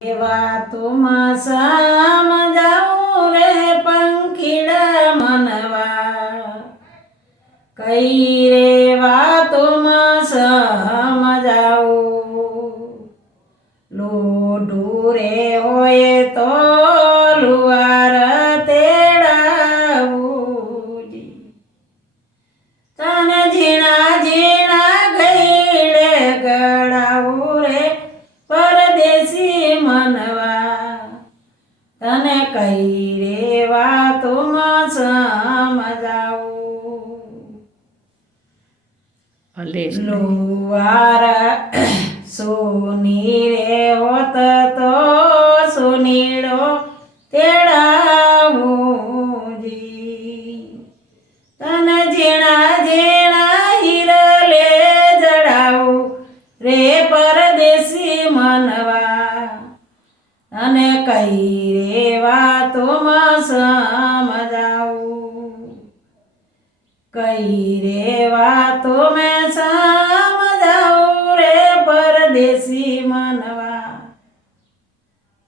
વાતોમાં સમજાવું રે પંખીડા મનવા કઈ રે વાતોમાં સમજાવું લોઢું રે હોય તો લુવાર તેડાવું તને ઝીણા ઝીણા ગઈડે ગળાવું રે પરદેશી મનવા તને કઈ રે વાતોમાં સમજાવું લુવાર સોની રે હોત તો સોનીડો તેડાવું તને ઝીણા ઝીણા હિરલે જડાવું રે પરદેશી મનવા તને કઈ રે વાતોમાં સમજાવું કઈ રે વાતો મેં સમજાવું રે પરદેશી મનવા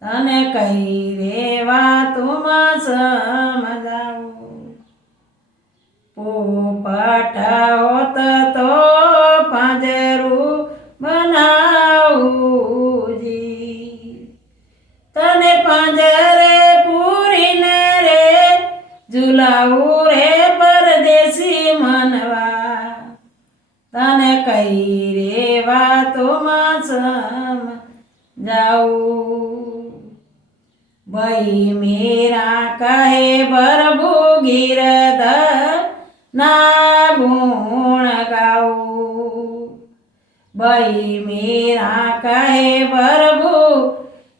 તને કઈ રે વાતોમાં સમજાવું પોપટ હોત તો પાંજરું બનાવું તને પાંજરે પૂરીને રે ઝુલાવું રે પરદેશી મનવા તને કઈ રે વાતોમાં સમજાવું ભાઈ મેરા કહે પ્રભુ ગિરધર ના ગુણ ગાઉં ભાઈ મેરા કહે પ્રભુ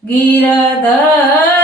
ગિરધર